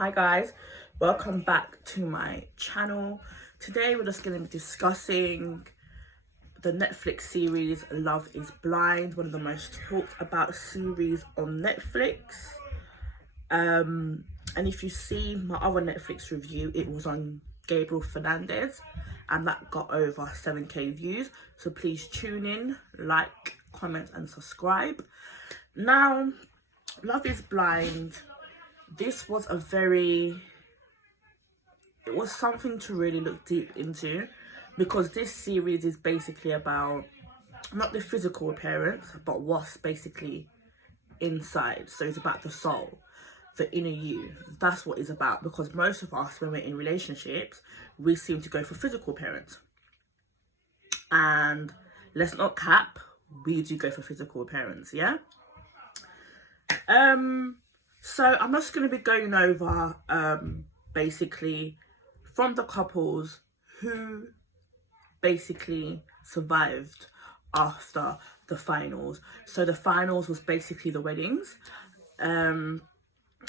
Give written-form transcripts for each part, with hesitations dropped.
Hi guys, welcome back to my channel. Today we're just going to be discussing the Netflix series Loveisblind, one of the most talked about series on Netflix. And if you see my other Netflix review, it was on Gabriel Fernandez and that got over 7k views. So please tune in, like, comment and subscribe. Now, Loveisblind, this was it was something to really look deep into, because this series is basically about not the physical appearance but what's basically inside. So it's about the soul, the inner you. That's what it's about, because most of us, when we're in relationships, we seem to go for physical appearance, and let's not cap, we do go for physical appearance. Yeah. So I'm just going to be going over basically from the couples who basically survived after the finals. So the finals was basically the weddings. I'm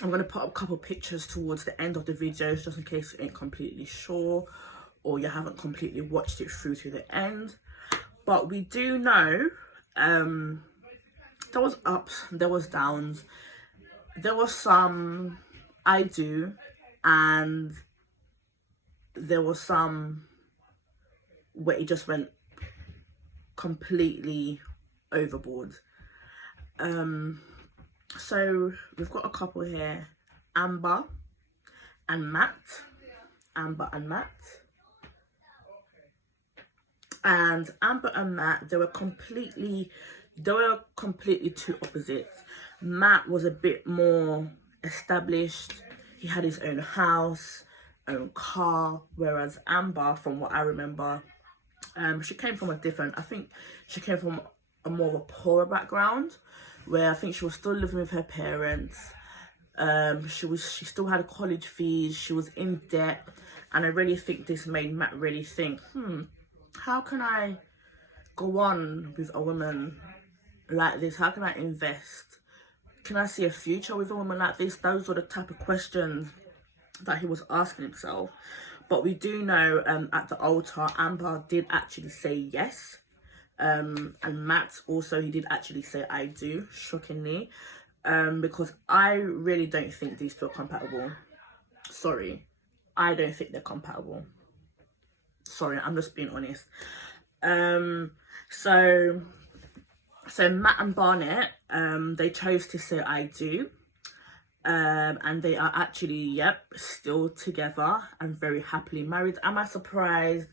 going to put up a couple pictures towards the end of the videos, just in case you ain't completely sure or you haven't completely watched it through to the end. But we do know there was ups, there was downs, there was some I do, and there was some where it just went completely overboard. So we've got a couple here, Amber and Matt. And Amber and Matt, they were completely two opposites. Matt was a bit more established. He had his own house, own car, whereas Amber, from what I remember, she came from she came from a more of a poorer background, where I think she was still living with her parents. She still had college fees, she was in debt, and I really think this made Matt really think, how can I go on with a woman like this? How can I invest? Can I see a future with a woman like this? Those were the type of questions that he was asking himself. But we do know at the altar, Amber did actually say yes. And Matt also, he did actually say I do, shockingly. Because I really don't think these two are compatible. Sorry, I don't think they're compatible. Sorry, I'm just being honest. So Matt and Barnett, they chose to say I do. And they are actually, still together and very happily married. Am I surprised?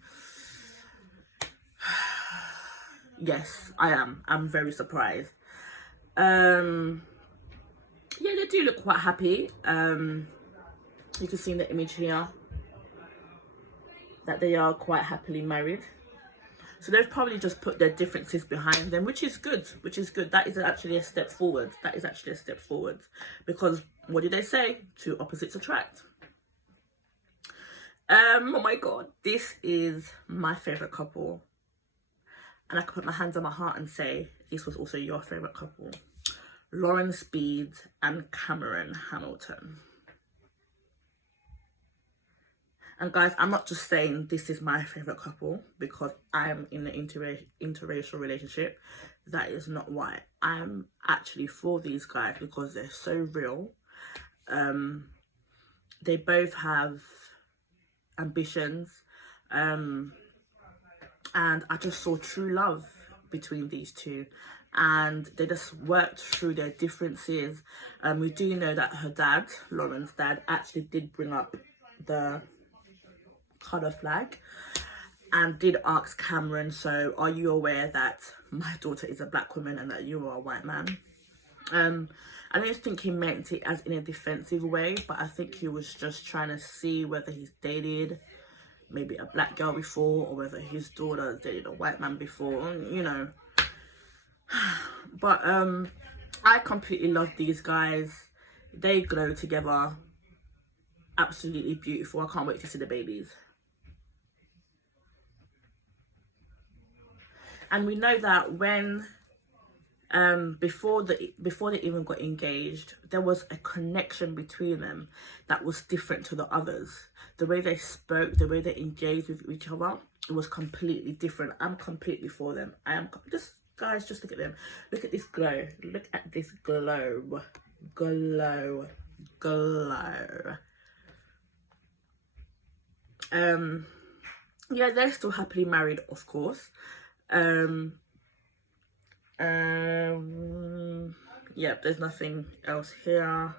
Yes, I am. I'm very surprised. Yeah, they do look quite happy. You can see in the image here that they are quite happily married. So they've probably just put their differences behind them, which is good. That is actually a step forward. Because what did they say? Two opposites attract. Oh my God, this is my favorite couple. And I can put my hands on my heart and say this was also your favorite couple. Lauren Speed and Cameron Hamilton. And guys, I'm not just saying this is my favorite couple because I'm in an interracial relationship. That is not why. I'm actually for these guys because they're so real. They both have ambitions. And I just saw true love between these two. And they just worked through their differences. We do know that her dad, Lauren's dad, actually did bring up the colour flag and did ask Cameron, so are you aware that my daughter is a black woman and that you are a white man? I don't think he meant it as in a defensive way, but I think he was just trying to see whether he's dated maybe a black girl before, or whether his daughter has dated a white man before, you know. But I completely love these guys. They glow together. Absolutely beautiful. I can't wait to see the babies. And we know that when before they even got engaged, there was a connection between them that was different to the others. The way they spoke, the way they engaged with each other, it was completely different. I'm completely for them. I am just, guys, just look at them. Look at this glow. Look at this glow. Glow. Yeah, they're still happily married, of course. Yeah, there's nothing else here.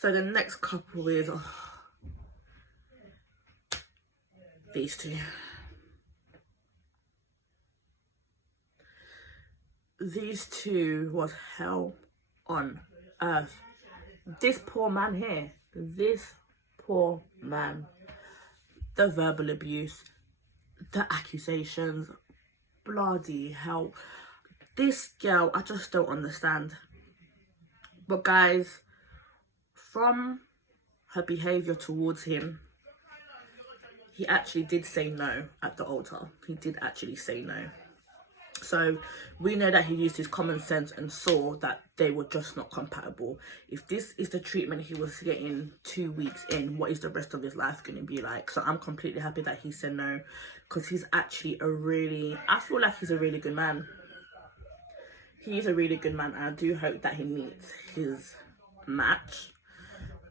So the next couple is these two. These two was hell on earth. This poor man here, this poor man, the verbal abuse, the accusations, bloody hell. This girl, I just don't understand. But guys, from her behaviour towards him, he actually did say no at the altar. He did actually say no. So we know that he used his common sense and saw that they were just not compatible. If this is the treatment he was getting 2 weeks in, what is the rest of his life going to be like? So I'm completely happy that he said no, because he's actually I feel like he's a really good man. He's a really good man, and I do hope that he meets his match.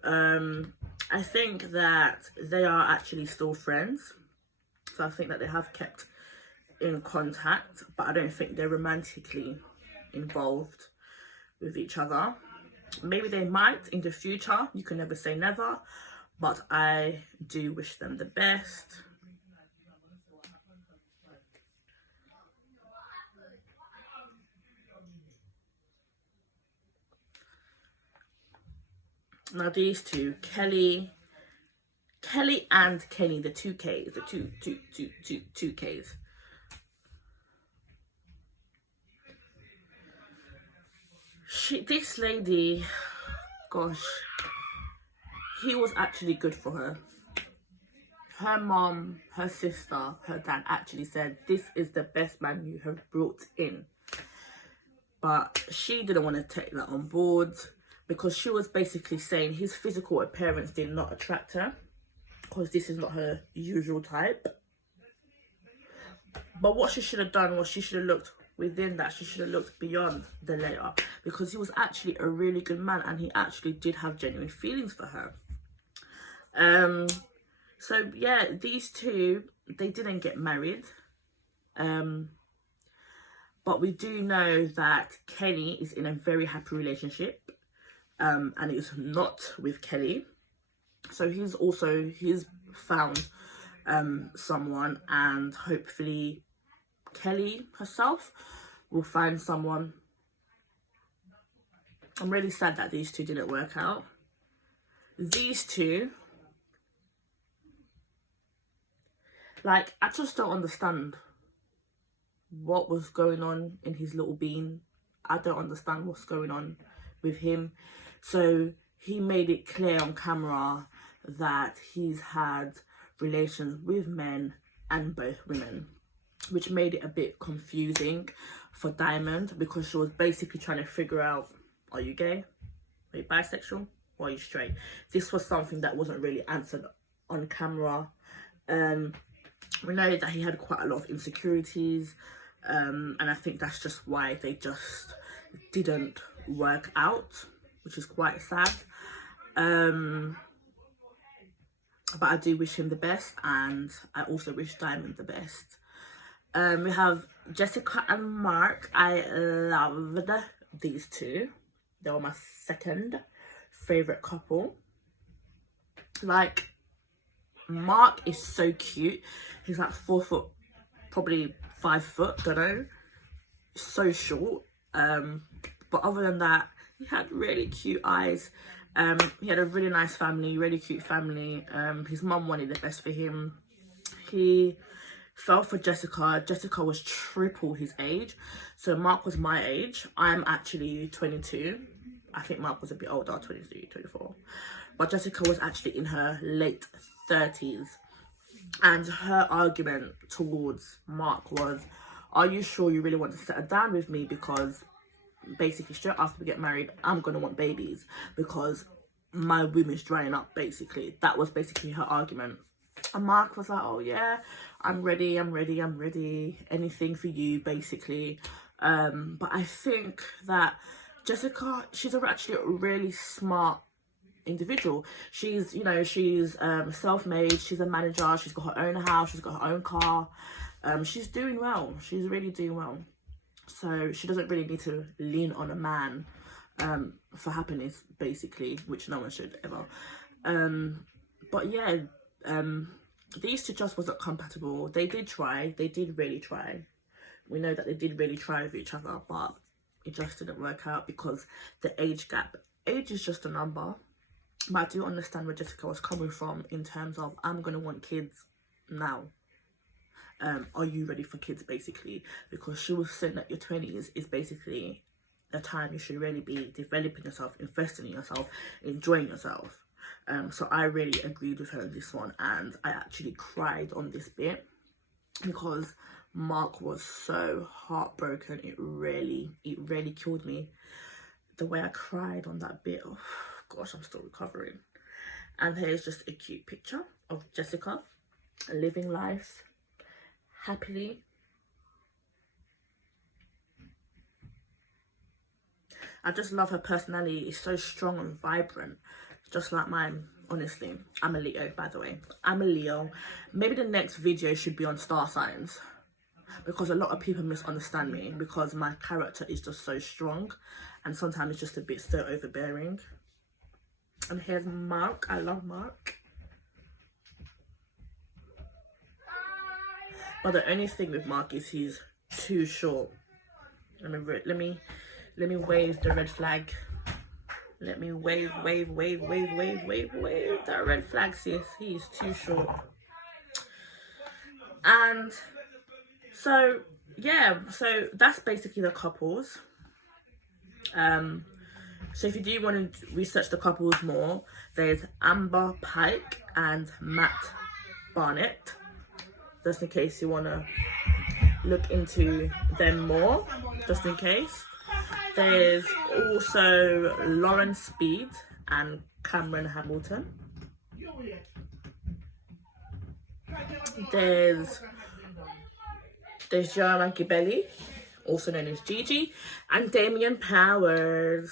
I think that they are actually still friends. So I think that they have kept in contact, but I don't think they're romantically involved with each other. Maybe they might in the future. You can never say never, but I do wish them the best. Now these two, Kelly and Kenny, the two Ks, the two Ks. This lady, gosh, he was actually good for her. Her mom, her sister, her dad actually said, this is the best man you have brought in. But she didn't want to take that on board, because she was basically saying his physical appearance did not attract her, because this is not her usual type. But what she should have done was she should have looked within that. She should have looked beyond the layer, because he was actually a really good man, and he actually did have genuine feelings for her. So yeah, these two, they didn't get married. But we do know that Kenny is in a very happy relationship, and it's not with Kelly. So he's found someone, and hopefully Kelly herself will find someone. I'm really sad that these two didn't work out. These two, like, I just don't understand what was going on in his little bean. I don't understand what's going on with him. So he made it clear on camera that he's had relations with men and both women, which made it a bit confusing for Diamond, because she was basically trying to figure out, are you gay? Are you bisexual? Or are you straight? This was something that wasn't really answered on camera. We know that he had quite a lot of insecurities, and I think that's just why they just didn't work out, which is quite sad. But I do wish him the best, and I also wish Diamond the best. We have Jessica and Mark. I loved these two. They were my second favourite couple. Like, Mark is so cute. He's like 4 foot, probably 5 foot, don't know. So short. But other than that, he had really cute eyes. He had a really nice family, really cute family. His mum wanted the best for him. He fell for Jessica. Jessica was triple his age. So Mark was my age. I'm actually 22. I think Mark was a bit older, 23, 24. But Jessica was actually in her late 30s. And her argument towards Mark was, are you sure you really want to settle down with me? Because basically straight after we get married, I'm going to want babies because my womb is drying up, basically. That was basically her argument. And Mark was like, oh yeah, I'm ready. Anything for you, basically. But I think that Jessica, she's actually a really smart individual. She's, you know, she's self-made, she's a manager, she's got her own house, she's got her own car. She's doing well. She's really doing well. So she doesn't really need to lean on a man for happiness, basically, which no one should ever. But yeah, these two just wasn't compatible. They did try. They did really try. We know that they did really try with each other, but it just didn't work out because the age gap. Age is just a number. But I do understand where Jessica was coming from in terms of, I'm going to want kids now. Are you ready for kids, basically? Because she was saying that your 20s is basically the time you should really be developing yourself, investing in yourself, enjoying yourself. So I really agreed with her on this one, and I actually cried on this bit because Mark was so heartbroken. It really killed me. The way I cried on that bit, oh gosh, I'm still recovering. And here's just a cute picture of Jessica living life happily. I just love her personality. It's so strong and vibrant, just like mine. Honestly, I'm a Leo, by the way. I'm a Leo. Maybe the next video should be on star signs, because a lot of people misunderstand me because my character is just so strong and sometimes it's just a bit so overbearing. And here's Mark. I love Mark. But the only thing with Mark is he's too short. Let me wave the red flag. Let me wave that red flag, sis. He is too short. And so yeah, so that's basically the couples. So if you do want to research the couples more, there's Amber Pike and Matt Barnett, just in case you want to look into them more, just in case. There's also Lauren Speed and Cameron Hamilton. There's Samanthaaa Cabey, also known as Gigi, and Damien Powers.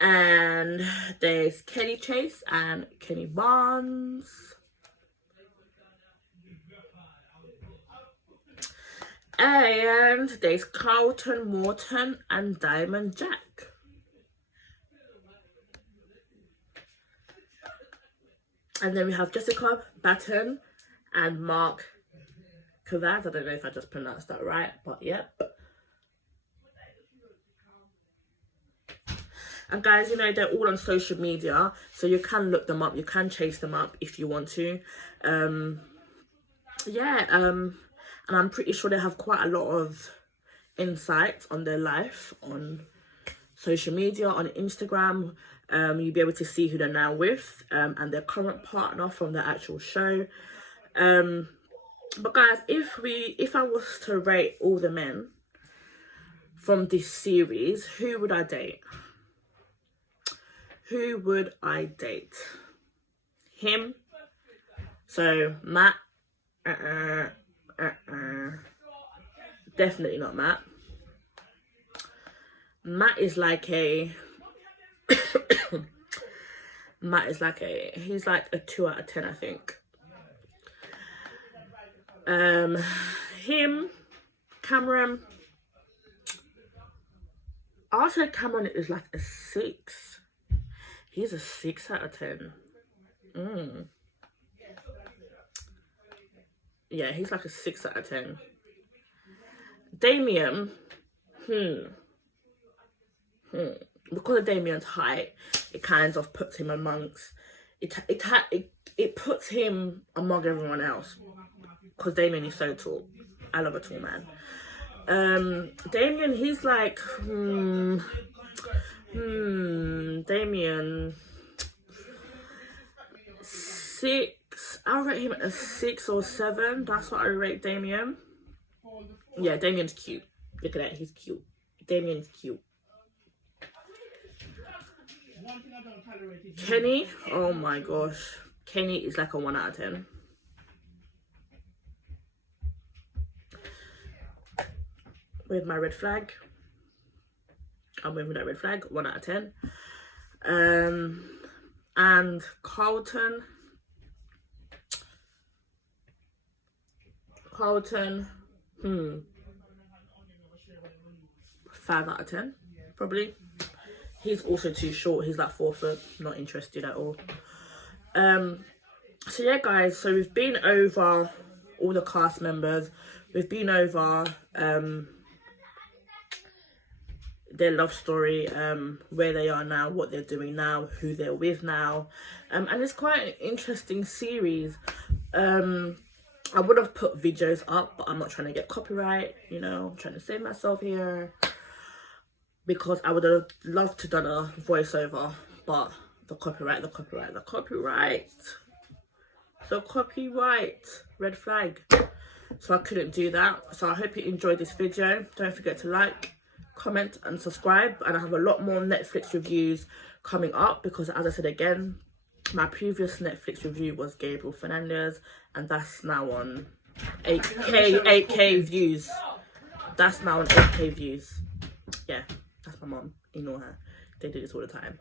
And there's Kelly Chase and Kenny Barnes. And there's Carlton Morton and Diamond Jack. And then we have Jessica Batten and Mark Kavaz. I don't know if I just pronounced that right, but yep. And guys, you know, they're all on social media, so you can look them up, you can chase them up if you want to. And I'm pretty sure they have quite a lot of insights on their life on social media, on Instagram. You'll be able to see who they're now with, and their current partner from the actual show. But guys, if I was to rate all the men from this series, who would I date? Who would I date? Him. So Matt. Definitely not Matt. Matt is like a he's like a 2 out of 10, I think. Him, Cameron, I'll say Cameron is like a 6. He's a 6 out of 10. Yeah, he's like a 6 out of 10. Damien, because of Damien's height, it kind of puts him amongst it puts him among everyone else, because Damien is so tall. I love a tall man. Damien, he's like Damien 6 I'll rate him a 6 or 7. That's what I rate Damien. Yeah, Damien's cute. Look at that, he's cute. Damien's cute. Kenny, oh my gosh. Kenny is like a 1 out of 10. With my red flag. I'm with that red flag, 1 out of 10. And Carlton, 5 out of 10, probably. He's also too short. He's like 4 foot. Not interested at all. So yeah, guys. So we've been over all the cast members. We've been over their love story, where they are now, what they're doing now, who they're with now, and it's quite an interesting series. I would have put videos up, but I'm not trying to get copyright, you know. I'm trying to save myself here, because I would have loved to done a voiceover, but the copyright, red flag. So I couldn't do that. So I hope you enjoyed this video. Don't forget to like, comment and subscribe. And I have a lot more Netflix reviews coming up, because as I said again, my previous Netflix review was Gabriel Fernandez, and that's now on 8k views. That's now on 8k views. Yeah, that's my mom. Ignore her. They do this all the time.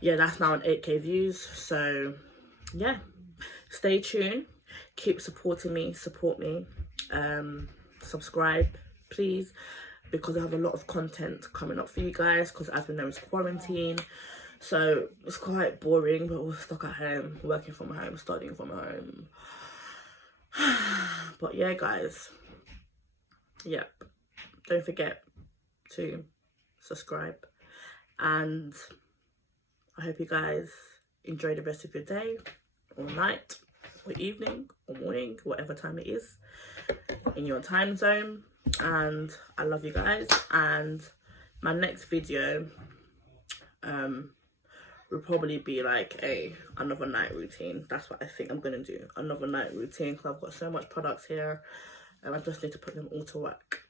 Yeah, that's now on 8k views. So yeah, stay tuned. Keep supporting me. Support me. Subscribe, please, because I have a lot of content coming up for you guys, because as we know, it's quarantine. So it's quite boring, but we're stuck at home, working from home, studying from home. But yeah, guys. Yep. Don't forget to subscribe. And I hope you guys enjoy the rest of your day, or night, or evening, or morning, whatever time it is in your time zone. And I love you guys. And my next video will probably be like another night routine. That's what I think I'm gonna do, another night routine, because I've got so much products here and I just need to put them all to work.